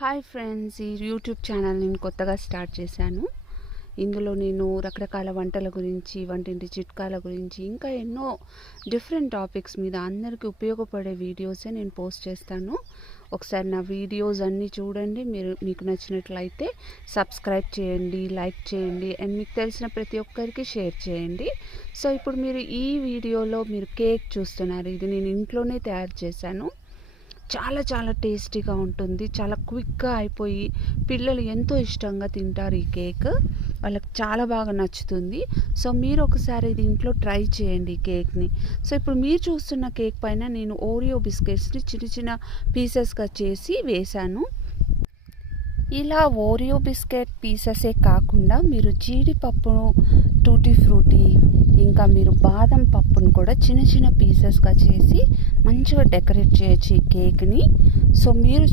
Hi friends, ఈ YouTube channel నేను కొత్తగా స్టార్ట్ చేశాను. ఇందులో నేను రకరకాల వంటల గురించి, వంటింటి చిట్కాల గురించి, ఇంకా ఎన్నో డిఫరెంట్ టాపిక్స్ మీద అందరికీ ఉపయోగపడే వీడియోసే నేను పోస్ట్ చేస్తాను. ఒకసారి నా వీడియోస్ అన్నీ చూడండి. మీకు నచ్చినట్లయితే సబ్స్క్రైబ్ చేయండి, లైక్ చేయండి, అండ్ మీకు తెలిసిన ప్రతి ఒక్కరికి షేర్ చేయండి. సో ఇప్పుడు మీరు ఈ వీడియోలో మీరు కేక్ చూస్తున్నారు. ఇది నేను ఇంట్లోనే తయారు చేశాను. చాలా చాలా టేస్టీగా ఉంటుంది. చాలా క్విక్గా అయిపోయి పిల్లలు ఎంతో ఇష్టంగా తింటారు. ఈ కేక్ వాళ్ళకి చాలా బాగా నచ్చుతుంది. సో మీరు ఒకసారి ఇది ఇంట్లో ట్రై చేయండి ఈ కేక్ని. సో ఇప్పుడు మీరు చూస్తున్న కేక్ పైన నేను ఓరియో బిస్కెట్స్ని చిన్న చిన్న పీసెస్గా చేసి వేశాను. ఇలా ఓరియో బిస్కెట్ పీసెసే కాకుండా మీరు జీడిపప్పును, టూటీ ఫ్రూటీ, ఇంకా మీరు బాదం పప్పును కూడా చిన్న చిన్న పీసెస్గా చేసి మంచిగా డెకరేట్ చేయొచ్చు ఈ కేక్ని. సో మీరు